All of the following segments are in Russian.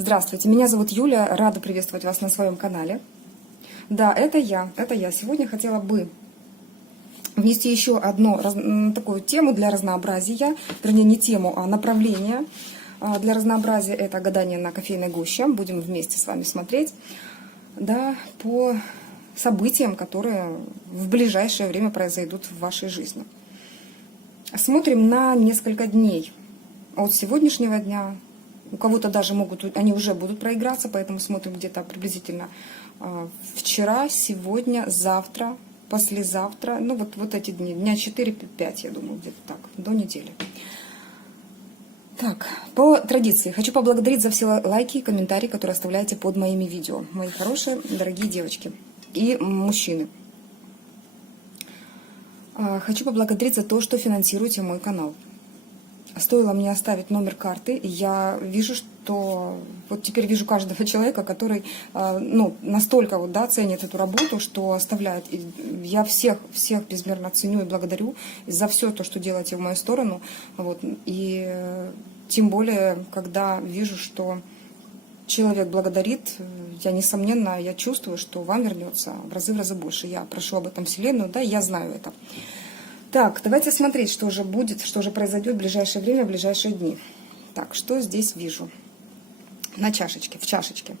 Здравствуйте, меня зовут Юля, рада приветствовать вас на своем канале. Да, это я. Сегодня хотела бы внести еще одну такую тему для разнообразия, вернее не тему, а направление для разнообразия. Это гадание на кофейной гуще. Будем вместе с вами смотреть, да, по событиям, которые в ближайшее время произойдут в вашей жизни. Смотрим на несколько дней от сегодняшнего дня. У кого-то даже они уже будут проиграться, поэтому смотрим где-то приблизительно вчера, сегодня, завтра, послезавтра. Ну вот эти дни, дня 4-5, я думаю, где-то так, до недели. Так, по традиции, хочу поблагодарить за все лайки и комментарии, которые оставляете под моими видео. Мои хорошие, дорогие девочки и мужчины. Хочу поблагодарить за то, что финансируете мой канал. Стоило мне оставить номер карты, и я вижу, что вот теперь вижу каждого человека, который настолько ценит эту работу, что оставляет. И я всех безмерно ценю и благодарю за все то, что делаете в мою сторону. Вот. И тем более, когда вижу, что человек благодарит, я чувствую, что вам вернется в разы больше. Я прошу об этом Вселенную, да, я знаю это. Так, давайте смотреть, что же будет, что же произойдет в ближайшее время, в ближайшие дни. Так, что здесь вижу? В чашечке.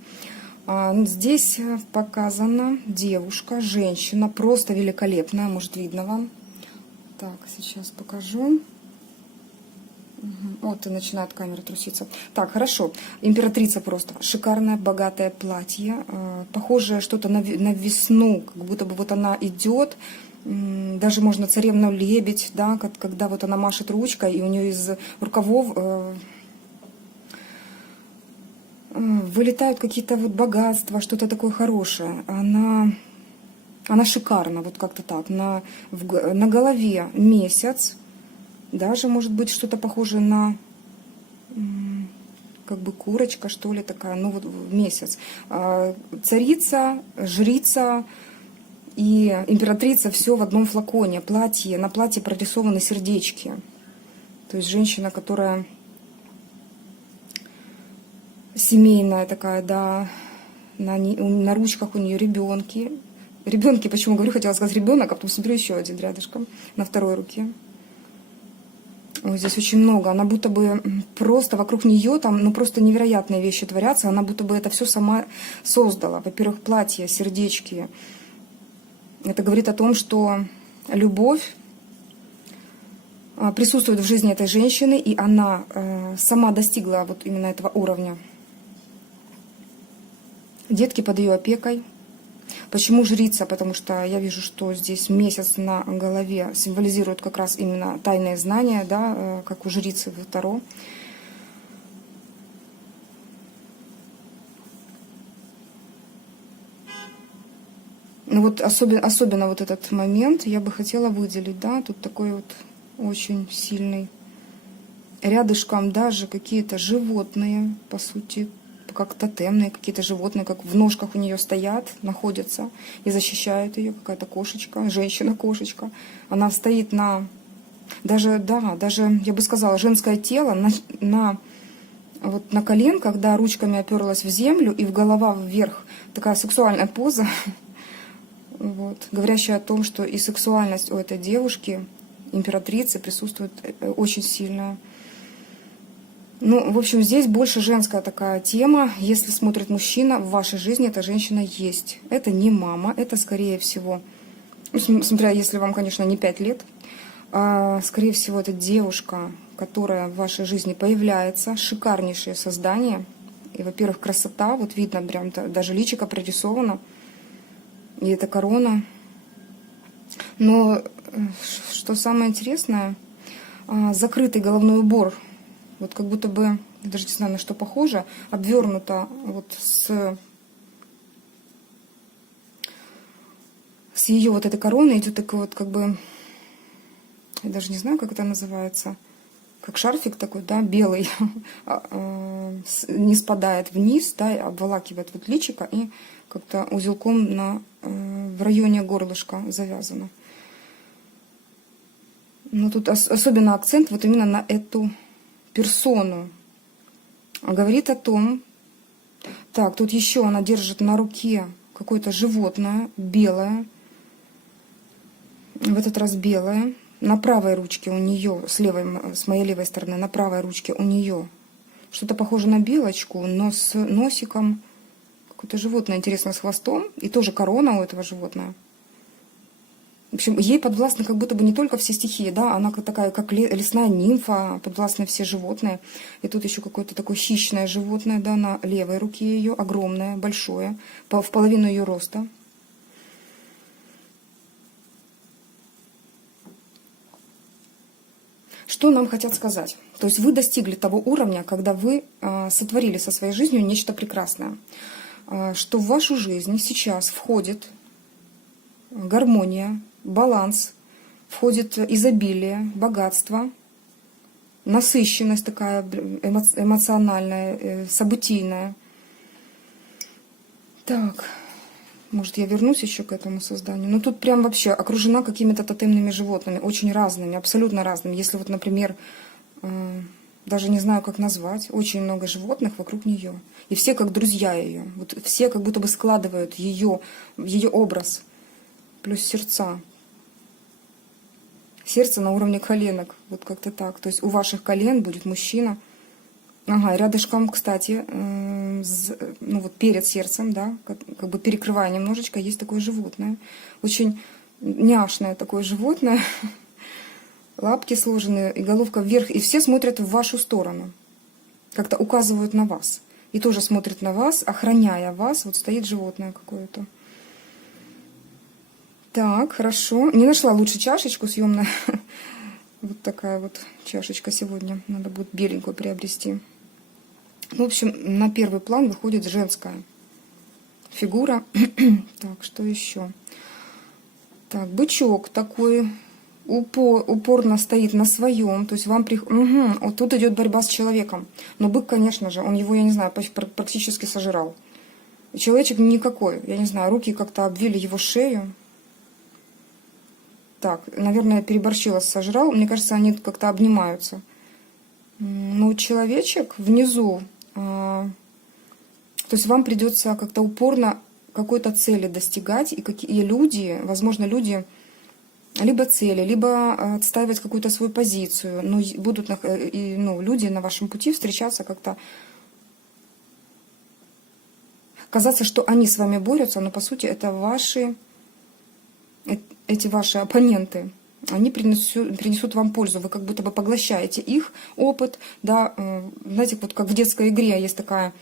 Здесь показана девушка, женщина, просто великолепная, может, видно вам. Так, сейчас покажу. Вот и начинает камера труситься. Так, хорошо. Императрица просто. Шикарное, богатое платье. Похожее что-то на весну, как будто бы вот она идет. Даже можно царевну лебедь, да, когда вот она машет ручкой, и у нее из рукавов вылетают какие-то вот богатства, что-то такое хорошее. Она шикарна, вот как-то так. На голове месяц, даже может быть что-то похожее на как бы курочка, что ли, такая, ну вот месяц. Царица, жрица и императрица, все в одном флаконе. На платье прорисованы сердечки. То есть женщина, которая семейная такая, да, на ручках у нее ребенки. Ребенки, почему говорю, хотела сказать ребенок, а потом смотрю еще один рядышком на второй руке. Ой, здесь очень много. Она будто бы просто вокруг нее там, просто невероятные вещи творятся. Она будто бы это все сама создала. Во-первых, платье, сердечки. Это говорит о том, что любовь присутствует в жизни этой женщины, и она сама достигла вот именно этого уровня. Детки под ее опекой. Почему жрица? Потому что я вижу, что здесь месяц на голове символизирует как раз именно тайные знания, да, как у жрицы в Таро. Ну вот особенно вот этот момент я бы хотела выделить, да, тут такой вот очень сильный. Рядышком даже какие-то животные, по сути, как тотемные какие-то животные, как в ножках у нее стоят, находятся и защищают ее. Какая-то кошечка, женщина-кошечка. Она стоит даже я бы сказала, женское тело на коленках, да, ручками оперлась в землю и в голова вверх. Такая сексуальная поза. Вот, говорящая о том, что и сексуальность у этой девушки, императрицы, присутствует очень сильно. Ну, в общем, здесь больше женская такая тема. Если смотрит мужчина, в вашей жизни эта женщина есть. Это не мама, это, скорее всего, смотря, если вам, конечно, не 5 лет, скорее всего, это девушка, которая в вашей жизни появляется, шикарнейшее создание. И, во-первых, красота, вот видно, прям даже личико прорисовано. И это корона. Но что самое интересное, закрытый головной убор, вот как будто бы, я даже не знаю, на что похоже, обвернуто вот с ее вот этой короны идет такой вот как бы, я даже не знаю, как это называется, как шарфик такой, да, белый, не спадает вниз, да, обволакивает вот личико и как-то узелком в районе горлышка завязано. Но тут особенно акцент вот именно на эту персону. Говорит о том, Так, тут еще она держит на руке какое-то животное, белое. В этот раз белое. На правой ручке у нее, с моей левой стороны, на правой ручке у нее что-то похоже на белочку, но с носиком. Какое-то животное, интересно, с хвостом. И тоже корона у этого животного. В общем, ей подвластны как будто бы не только все стихии, да, она такая, как лесная нимфа, подвластны все животные. И тут еще какое-то такое хищное животное, да, на левой руке ее, огромное, большое, в половину ее роста. Что нам хотят сказать? То есть вы достигли того уровня, когда вы сотворили со своей жизнью нечто прекрасное. Что в вашу жизнь сейчас входит гармония, баланс, входит изобилие, богатство, насыщенность такая эмоциональная, событийная. Так, может, я вернусь еще к этому созданию. Но тут прям вообще окружена какими-то тотемными животными, очень разными, абсолютно разными. Если вот, например, даже не знаю, как назвать, очень много животных вокруг нее. И все как друзья ее. Вот все как будто бы складывают ее образ. Плюс сердца. Сердце на уровне коленок. Вот как-то так. То есть у ваших колен будет мужчина. Ага, рядышком, кстати, ну вот перед сердцем, да, как бы перекрывая немножечко, есть такое животное. Очень няшное такое животное. Лапки сложены, и головка вверх. И все смотрят в вашу сторону. Как-то указывают на вас. И тоже смотрят на вас, охраняя вас. Вот стоит животное какое-то. Так, хорошо. Не нашла лучше чашечку съемную. Вот такая вот чашечка сегодня. Надо будет беленькую приобрести. В общем, на первый план выходит женская фигура. Так, что еще? Так, бычок такой упорно стоит на своем. То есть вам вот тут идет борьба с человеком. Но бык, конечно же, он его, я не знаю, практически сожрал. Человечек никакой. Я не знаю, руки как-то обвили его шею. Так, наверное, я переборщила с сожрал. Мне кажется, они как-то обнимаются. Но человечек внизу, то есть вам придется как-то упорно какой-то цели достигать. И люди, возможно, люди либо цели, либо отстаивать какую-то свою позицию. Но будут люди на вашем пути встречаться как-то. Казаться, что они с вами борются, но по сути это эти ваши оппоненты, они принесут вам пользу. Вы как будто бы поглощаете их опыт. Да, знаете, вот как в детской игре есть такая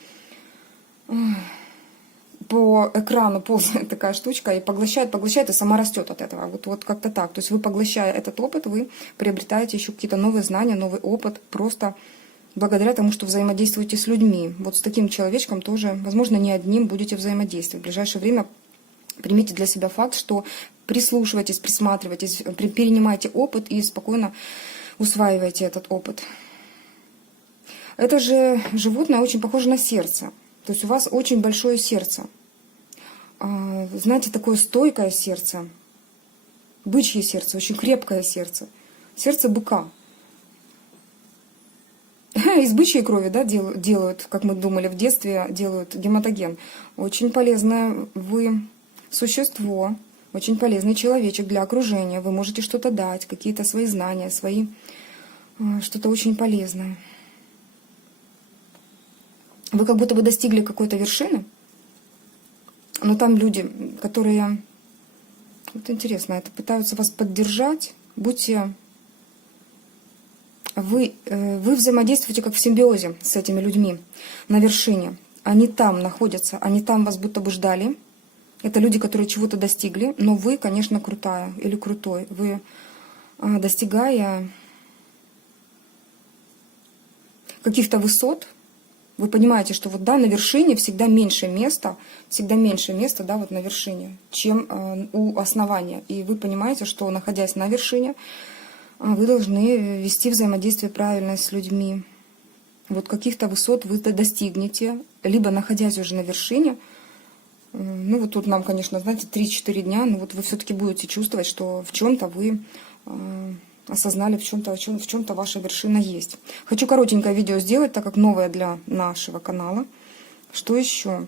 по экрану ползает такая штучка и поглощает, и сама растет от этого. Вот как-то так. То есть вы, поглощая этот опыт, вы приобретаете еще какие-то новые знания, новый опыт, просто благодаря тому, что взаимодействуете с людьми. Вот с таким человечком тоже, возможно, не одним будете взаимодействовать. В ближайшее время примите для себя факт, что прислушивайтесь, присматривайтесь, перенимайте опыт и спокойно усваивайте этот опыт. Это же животное очень похоже на сердце. То есть у вас очень большое сердце. Знаете, такое стойкое сердце. Бычье сердце, очень крепкое сердце. Сердце быка. Из бычьей крови, да, делают, как мы думали в детстве, делают гематоген. Очень полезное вы существо, очень полезный человечек для окружения. Вы можете что-то дать, какие-то свои знания, что-то очень полезное. Вы как будто бы достигли какой-то вершины, но там люди, которые, вот интересно, это пытаются вас поддержать. Вы взаимодействуете как в симбиозе с этими людьми на вершине. Они там находятся, они там вас будто бы ждали. Это люди, которые чего-то достигли, но вы, конечно, крутая или крутой. Вы, достигая каких-то высот, вы понимаете, что вот да, на вершине всегда меньше места, да, вот на вершине, чем у основания. И вы понимаете, что, находясь на вершине, вы должны вести взаимодействие правильно с людьми. Вот каких-то высот вы достигнете, либо находясь уже на вершине. Ну вот тут нам, конечно, знаете, 3-4 дня, но вот вы все-таки будете чувствовать, что в чем-то вы осознали, в чем-то ваша вершина есть. Хочу коротенькое видео сделать, так как новое для нашего канала. Что еще?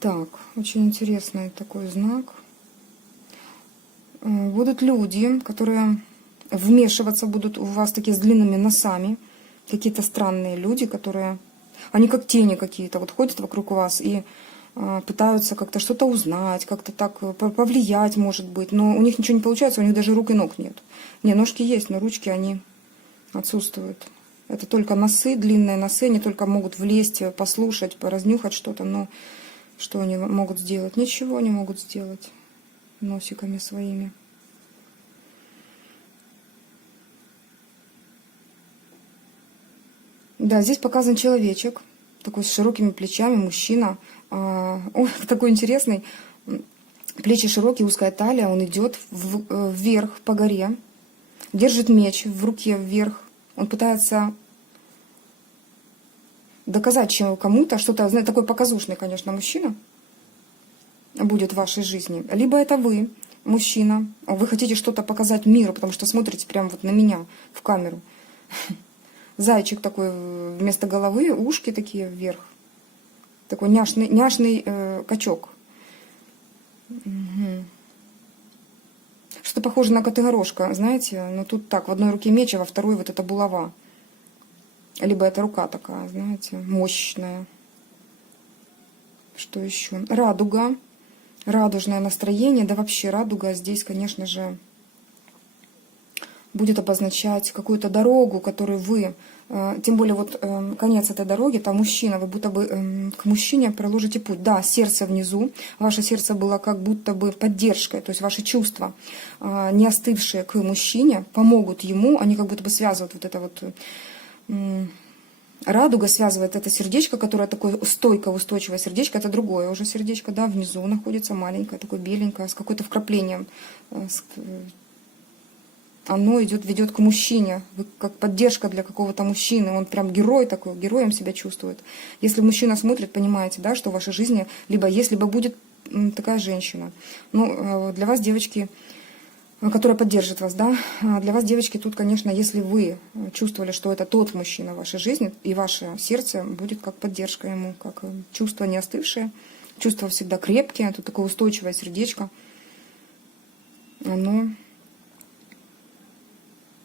Так, очень интересный такой знак. Будут люди, которые вмешиваться будут у вас такие с длинными носами. Какие-то странные люди, которые... Они как тени какие-то, вот ходят вокруг вас и пытаются как-то что-то узнать, как-то так повлиять, может быть. Но у них ничего не получается, у них даже рук и ног нет. Не, ножки есть, но ручки, они отсутствуют. Это только носы, длинные носы, они только могут влезть, послушать, поразнюхать что-то, но что они могут сделать? Ничего не могут сделать носиками своими. Да, здесь показан человечек, такой с широкими плечами, мужчина. Ой, такой интересный. Плечи широкие, узкая талия, он идет вверх по горе, держит меч в руке вверх. Он пытается доказать кому-то что-то, знаете, такой показушный, конечно, мужчина будет в вашей жизни. Либо это вы, мужчина, вы хотите что-то показать миру, потому что смотрите прямо вот на меня в камеру. Зайчик такой вместо головы, ушки такие вверх. Такой няшный качок. Угу. Что-то похоже на Котигорошка, знаете, но тут так, в одной руке меч, а во второй вот эта булава. Либо это рука такая, знаете, мощная. Что еще? Радуга. Радужное настроение, да вообще радуга здесь, конечно же, будет обозначать какую-то дорогу, которую вы, тем более вот конец этой дороги, там мужчина, вы будто бы к мужчине проложите путь. Да, сердце внизу, ваше сердце было как будто бы поддержкой, то есть ваши чувства, не остывшие к мужчине, помогут ему, они как будто бы связывают вот это вот... Радуга связывает это сердечко, которое такое стойкое, устойчивое сердечко, это другое уже сердечко, да, внизу находится маленькое, такое беленькое, с какой-то вкраплением. Оно ведет к мужчине, как поддержка для какого-то мужчины. Он прям герой такой, героем себя чувствует. Если мужчина смотрит, понимаете, да, что в вашей жизни либо есть, либо будет такая женщина. Ну, для вас, девочки, которая поддержит вас, да, для вас, девочки, тут, конечно, если вы чувствовали, что это тот мужчина в вашей жизни, и ваше сердце будет как поддержка ему, как чувство не остывшее, чувство всегда крепкие, тут такое устойчивое сердечко, оно...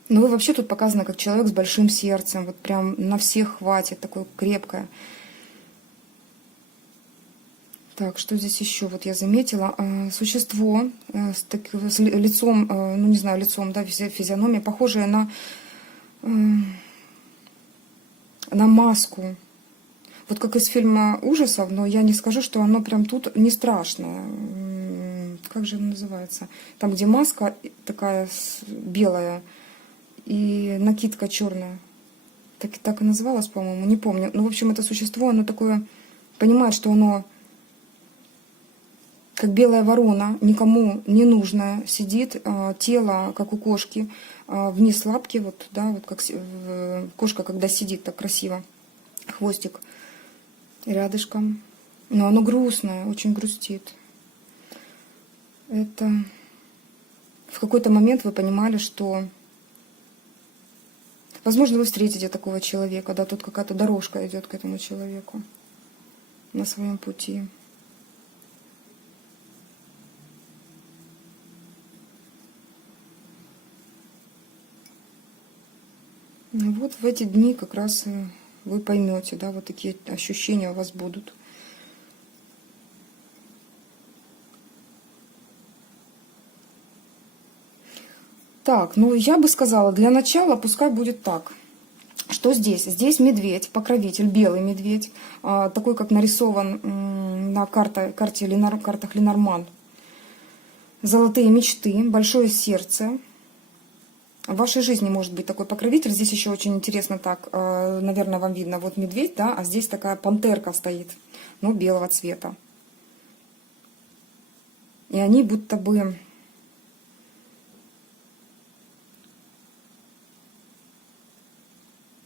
Но вы вообще тут показаны как человек с большим сердцем, вот прям на всех хватит, такое крепкое. Так, что здесь еще? Вот я заметила, существо с лицом, ну не знаю, лицом, да, физиономия, похожая на маску. Вот как из фильма ужасов, но я не скажу, что оно прям тут не страшное. Как же оно называется? Там, где маска такая белая, и накидка черная. Так и называлось, по-моему, не помню. Ну, в общем, это существо, оно такое, понимает, что оно, как белая ворона, никому не нужное, сидит, тело, как у кошки, вниз лапки, вот, да, вот как кошка, когда сидит так красиво, хвостик рядышком. Но оно грустное, очень грустит. Это в какой-то момент вы понимали, что... Возможно, вы встретите такого человека, да, тут какая-то дорожка идет к этому человеку на своем пути. Ну вот в эти дни как раз вы поймете, да, вот такие ощущения у вас будут. Так, ну я бы сказала, для начала пускай будет так. Что здесь? Здесь медведь, покровитель, белый медведь, такой, как нарисован на картах Ленорман. Золотые мечты, большое сердце. В вашей жизни может быть такой покровитель. Здесь еще очень интересно так, наверное, вам видно. Вот медведь, да, а здесь такая пантерка стоит, ну, белого цвета. И они будто бы...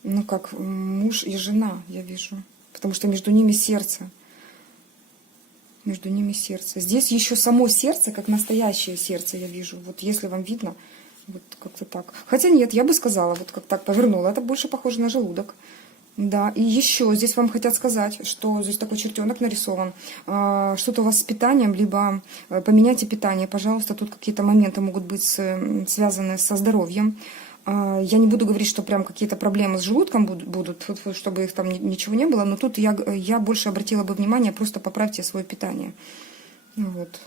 Ну, как муж и жена, я вижу. Потому что между ними сердце. Между ними сердце. Здесь еще само сердце, как настоящее сердце, я вижу. Вот если вам видно, Вот как-то так. Хотя нет, я бы сказала, вот как так повернула, это больше похоже на желудок. Да, и еще здесь вам хотят сказать, что здесь такой чертенок нарисован. Что-то у вас с питанием, либо поменяйте питание, пожалуйста. Тут какие-то моменты могут быть связаны со здоровьем. Я не буду говорить, что прям какие-то проблемы с желудком будут, чтобы их там ничего не было, но тут я больше обратила бы внимание, просто поправьте свое питание. Вот.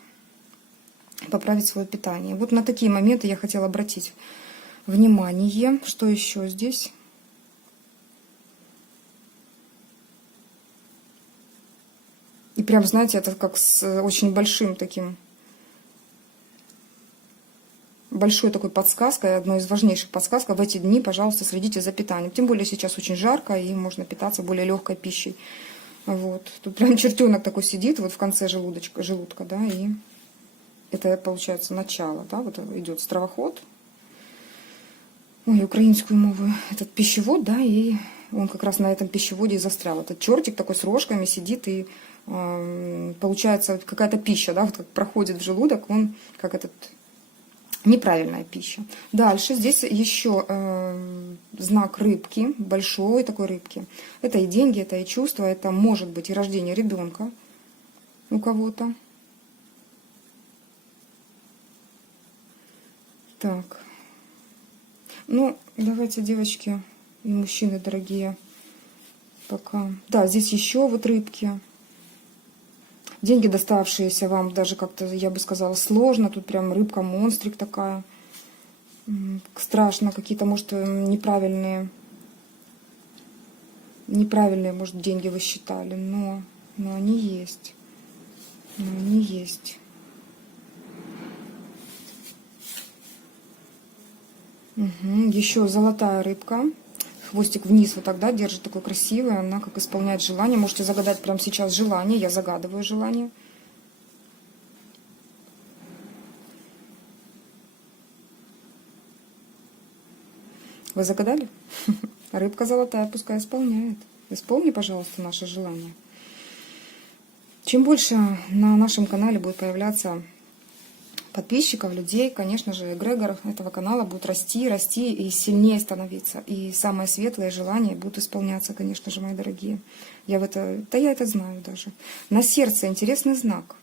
Поправить свое питание. Вот на такие моменты я хотела обратить внимание. Что еще здесь? И прям, знаете, это как с очень большим таким, большой такой подсказкой, одной из важнейших подсказок. В эти дни, пожалуйста, следите за питанием. Тем более сейчас очень жарко, и можно питаться более легкой пищей. Вот. Тут прям чертенок такой сидит вот в конце желудка, да, и это получается начало, да, вот идет стравоход. Ой, украинскую мову. Этот пищевод, да, и он как раз на этом пищеводе и застрял. Этот чертик такой с рожками сидит, и получается какая-то пища, да, вот как проходит в желудок, он как этот неправильная пища. Дальше здесь еще знак рыбки, большой такой рыбки. Это и деньги, это и чувства, это может быть и рождение ребенка у кого-то. Так. Ну, давайте, девочки и мужчины дорогие, пока. Да, здесь еще вот рыбки. Деньги, доставшиеся вам даже как-то, я бы сказала, сложно. Тут прям рыбка-монстрик такая. Страшно. Какие-то, может, неправильные, может, деньги вы считали. Но они есть. Но они есть. Угу. Еще золотая рыбка. Хвостик вниз вот тогда держит, такой красивый. Она как исполняет желание. Можете загадать прямо сейчас желание. Я загадываю желание. Вы загадали? Рыбка золотая пускай исполняет. Исполни, пожалуйста, наше желание. Чем больше на нашем канале будет появляться подписчиков, людей, конечно же, эгрегор этого канала будет расти, расти и сильнее становиться. И самые светлые желания будут исполняться, конечно же, мои дорогие. Я это знаю даже. На сердце интересный знак.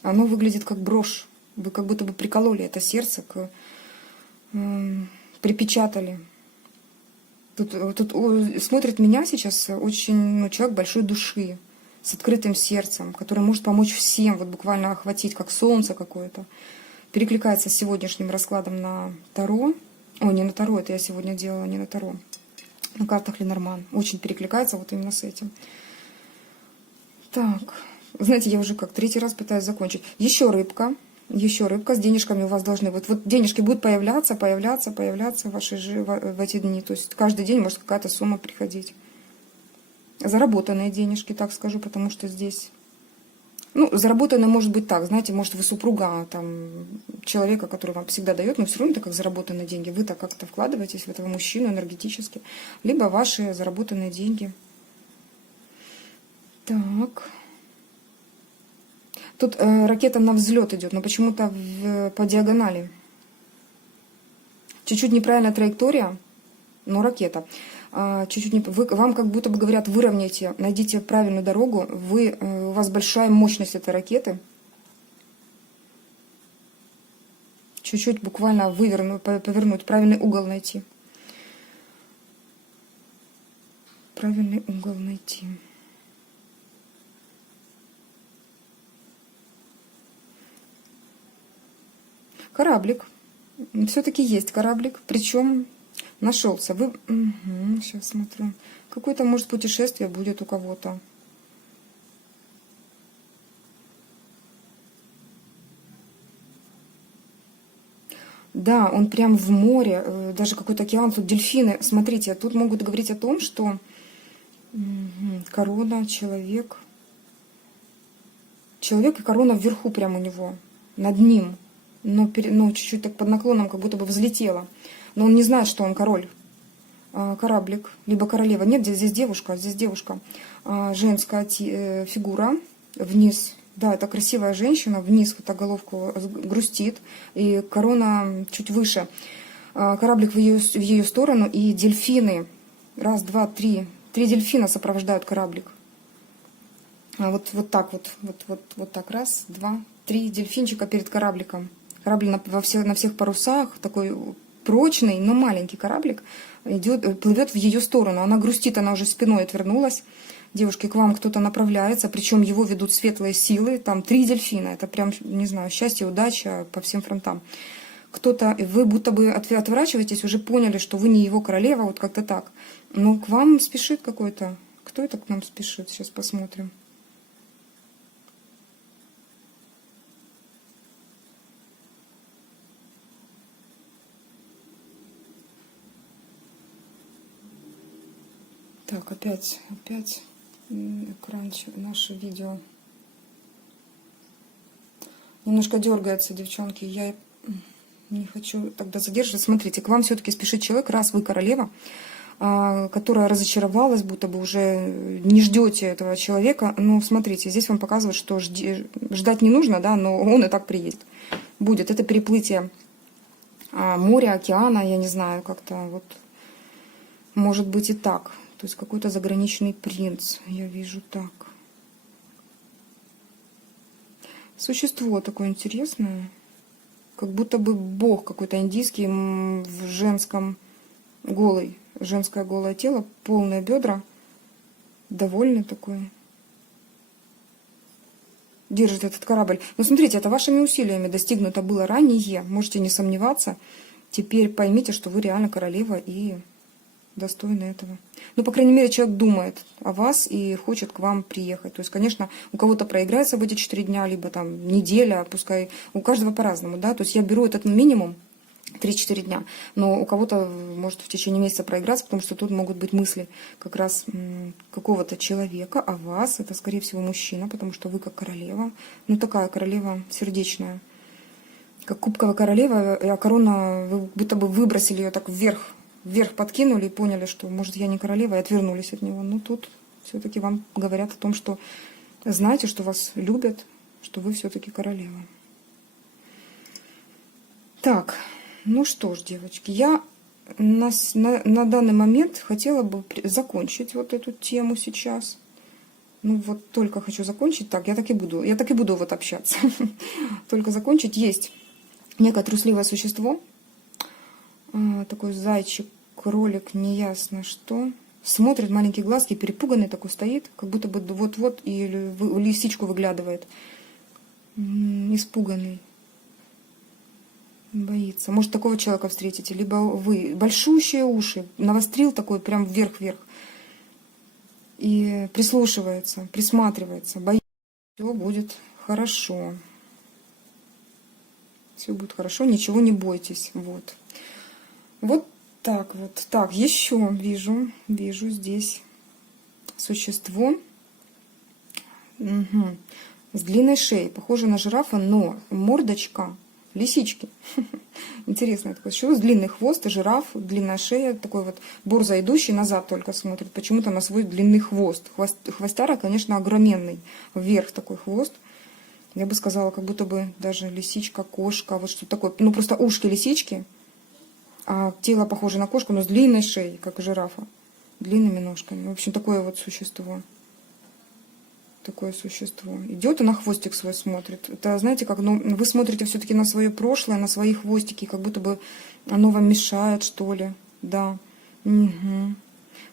Оно выглядит как брошь. Вы как будто бы прикололи это сердце, припечатали. Тут смотрит меня сейчас очень человек большой души, с открытым сердцем, который может помочь всем, вот буквально охватить, как солнце какое-то. Перекликается с сегодняшним раскладом на Таро. О, не на Таро, это я сегодня делала, не на Таро. На картах Ленорман. Очень перекликается вот именно с этим. Так, знаете, я уже как третий раз пытаюсь закончить. Еще рыбка с денежками у вас должны. Вот денежки будут появляться в эти дни. То есть каждый день может какая-то сумма приходить. Заработанные денежки, так скажу, потому что здесь... Ну, заработанные может быть так, знаете, может вы супруга там, человека, который вам всегда дает, но все равно это как заработанные деньги. Вы-то как-то вкладываетесь в этого мужчину энергетически. Либо ваши заработанные деньги. Так. Тут ракета на взлет идет, но почему-то по диагонали. Чуть-чуть неправильная траектория, но ракета. Чуть-чуть вам как будто бы говорят, выровняйте, найдите правильную дорогу, у вас большая мощность этой ракеты. Чуть-чуть буквально повернуть, правильный угол найти. Правильный угол найти. Кораблик. Все-таки есть кораблик, причем... Нашелся. Сейчас смотрю. Какое-то, может, путешествие будет у кого-то. Да, он прям в море, даже какой-то океан, тут дельфины. Смотрите, тут могут говорить о том, что корона, человек. Человек и корона вверху прям у него, над ним. Но чуть-чуть так под наклоном, как будто бы взлетела. Но он не знает, что он король. Кораблик, либо королева. Нет, здесь девушка. Женская фигура. Вниз Да, это красивая женщина, вниз вот так головку грустит, и корона чуть выше. Кораблик в ее сторону, и дельфины. Раз, два, три. 3 дельфина сопровождают кораблик. Вот так вот так. Раз, два, 3 дельфинчика перед корабликом. Корабль на всех парусах, такой прочный, но маленький кораблик, плывет в ее сторону. Она грустит, она уже спиной отвернулась. Девушки, к вам кто-то направляется, причем его ведут светлые силы. Там 3 дельфина. Это прям, не знаю, счастье, удача по всем фронтам. Кто-то, вы будто бы отворачиваетесь, уже поняли, что вы не его королева, вот как-то так. Но к вам спешит какой-то. Кто это к нам спешит? Сейчас посмотрим. Так, опять экран, наше видео. Немножко дергается, девчонки. Я не хочу тогда задерживать. Смотрите, к вам все-таки спешит человек, раз вы королева, которая разочаровалась, будто бы уже не ждете этого человека. Но смотрите, здесь вам показывают, что ждать не нужно, да, но он и так приедет. Будет. Это переплытие моря, океана, я не знаю, как-то вот может быть и так. То есть какой-то заграничный принц, я вижу так. Существо такое интересное, как будто бы бог какой-то индийский в женском голый. Женское голое тело, полные бедра, довольный такой. Держит этот корабль. Но смотрите, это вашими усилиями достигнуто было ранее, можете не сомневаться. Теперь поймите, что вы реально королева и достойны этого. Ну, по крайней мере, человек думает о вас и хочет к вам приехать. То есть, конечно, у кого-то проиграется в эти 4 дня, либо там неделя, пускай у каждого по-разному, да. То есть я беру этот минимум 3-4 дня, но у кого-то может в течение месяца проиграться, потому что тут могут быть мысли как раз какого-то человека о вас. Это, скорее всего, мужчина, потому что вы как королева. Ну, такая королева сердечная. Как кубковая королева, а корона, вы будто бы выбросили ее так вверх подкинули и поняли, что, может, я не королева, и отвернулись от него. Но тут все-таки вам говорят о том, что знаете, что вас любят, что вы все-таки королева. Так, ну что ж, девочки, я на данный момент хотела бы закончить вот эту тему сейчас. Ну вот только хочу закончить. Так, я так и буду вот общаться. Только закончить. Есть некое трусливое существо, такой зайчик, кролик, неясно что. Смотрит, маленькие глазки, перепуганный такой стоит, как будто бы вот-вот и лисичку выглядывает. Испуганный. Боится. Может, такого человека встретите. Либо вы. Большущие уши. Навострил такой прям вверх-вверх. И прислушивается, присматривается. Боится. Все будет хорошо. Все будет хорошо, ничего не бойтесь. Вот. Вот так вот. Так, еще вижу здесь существо. Угу. С длинной шеей. Похоже на жирафа, но мордочка лисички. Интересное такое существо. Длинный хвост, жираф, длинная шея. Такой вот борзо идущий, назад только смотрит. Почему-то на свой длинный хвост. Хвостяра, конечно, огроменный. Вверх такой хвост. Я бы сказала, как будто бы даже лисичка, кошка, вот что такое. Ну, просто ушки лисички, а тело похоже на кошку, но с длинной шеей, как у жирафа. Длинными ножками. В общем, такое вот существо. Такое существо. Идет и на хвостик свой смотрит. Это, знаете, как, ну, вы смотрите все-таки на свое прошлое, на свои хвостики, как будто бы оно вам мешает, что ли. Да. Угу.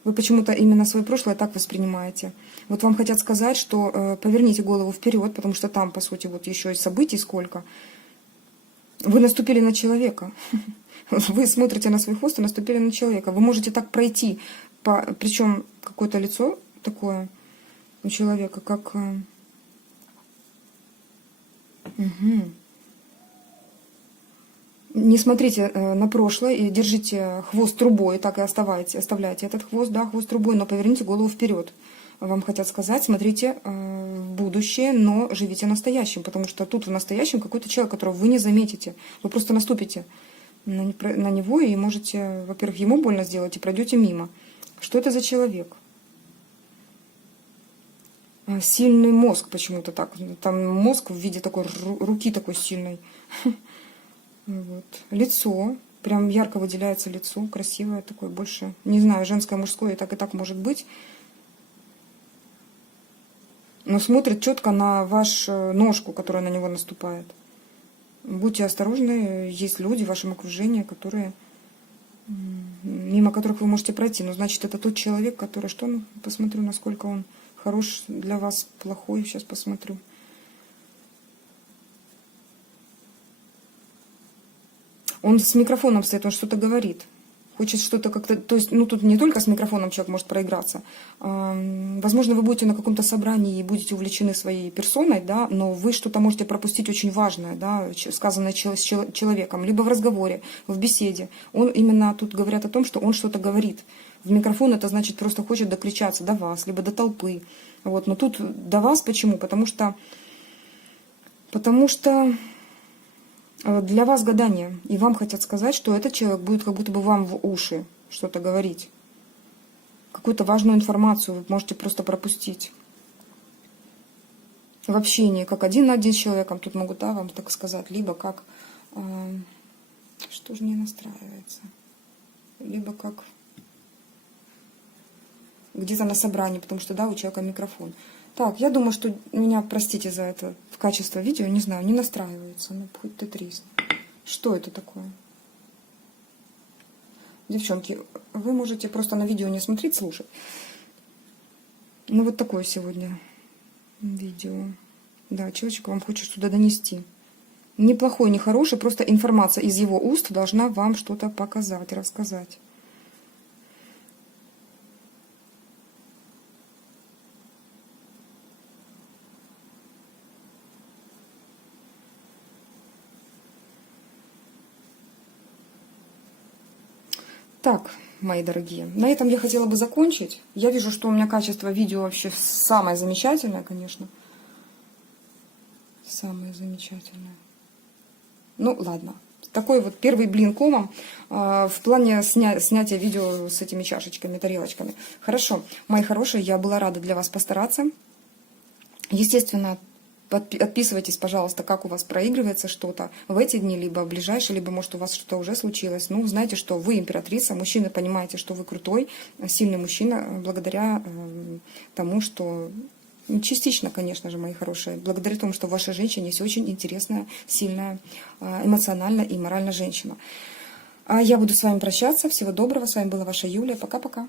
Вы почему-то именно свое прошлое так воспринимаете. Вот вам хотят сказать, что поверните голову вперед, потому что там, по сути, вот еще и событий сколько. Вы наступили на человека. Вы смотрите на свой хвост и наступили на человека. Вы можете так пройти, причем какое-то лицо такое у человека, как... Угу. Не смотрите на прошлое и держите хвост трубой, так и оставляйте этот хвост, да, хвост трубой, но поверните голову вперед. Вам хотят сказать, смотрите в будущее, но живите настоящим, потому что тут в настоящем какой-то человек, которого вы не заметите. Вы просто наступите на него и можете, во-первых, ему больно сделать и пройдете мимо. Что это за человек? Сильный мозг почему-то так. Там мозг в виде такой руки такой сильной. Вот. Лицо. Прям ярко выделяется лицо. Красивое такое больше. Не знаю, женское, мужское и так может быть. Но смотрит четко на вашу ножку, которая на него наступает. Будьте осторожны. Есть люди в вашем окружении, которые... мимо которых вы можете пройти. Но значит, это тот человек, который... Что? Ну, посмотрю, насколько он хорош для вас, плохой. Сейчас посмотрю. Он с микрофоном стоит, он что-то говорит. Хочет что-то как-то... То есть, ну, тут не только с микрофоном человек может проиграться. Возможно, вы будете на каком-то собрании и будете увлечены своей персоной, да, но вы что-то можете пропустить очень важное, да, сказанное с человеком, либо в разговоре, в беседе. Он именно тут говорят о том, что он что-то говорит. В микрофон это значит просто хочет докричаться до вас, либо до толпы. Вот. Но тут до вас почему? Потому что для вас гадание, и вам хотят сказать, что этот человек будет как будто бы вам в уши что-то говорить. Какую-то важную информацию вы можете просто пропустить. В общении, как один на один с человеком, тут могут, да, вам так сказать, либо как... что же не настраивается? Либо как... где-то на собрании, потому что, да, у человека микрофон. Так, я думаю, что меня, простите за это, в качестве видео, не знаю, не настраивается. Ну, хоть ты тресни. Что это такое? Девчонки, вы можете просто на видео не смотреть, слушать. Ну, вот такое сегодня видео. Да, человечек вам хочет что-то донести. Не плохой, не хороший, просто информация из его уст должна вам что-то показать, рассказать. Так, мои дорогие, на этом я хотела бы закончить. Я вижу, что у меня качество видео вообще самое замечательное, конечно. Самое замечательное. Ну, ладно. Такой вот первый блин комом в плане снятия видео с этими чашечками, тарелочками. Хорошо, мои хорошие, я была рада для вас постараться. Естественно, отписывайтесь, пожалуйста, как у вас проигрывается что-то в эти дни, либо в ближайшие, либо, может, у вас что-то уже случилось. Ну, знаете, что вы императрица, мужчины, понимаете, что вы крутой, сильный мужчина, благодаря тому, что... Частично, конечно же, мои хорошие, благодаря тому, что в вашей женщине есть очень интересная, сильная, эмоциональная и моральная женщина. А я буду с вами прощаться. Всего доброго. С вами была ваша Юлия. Пока-пока.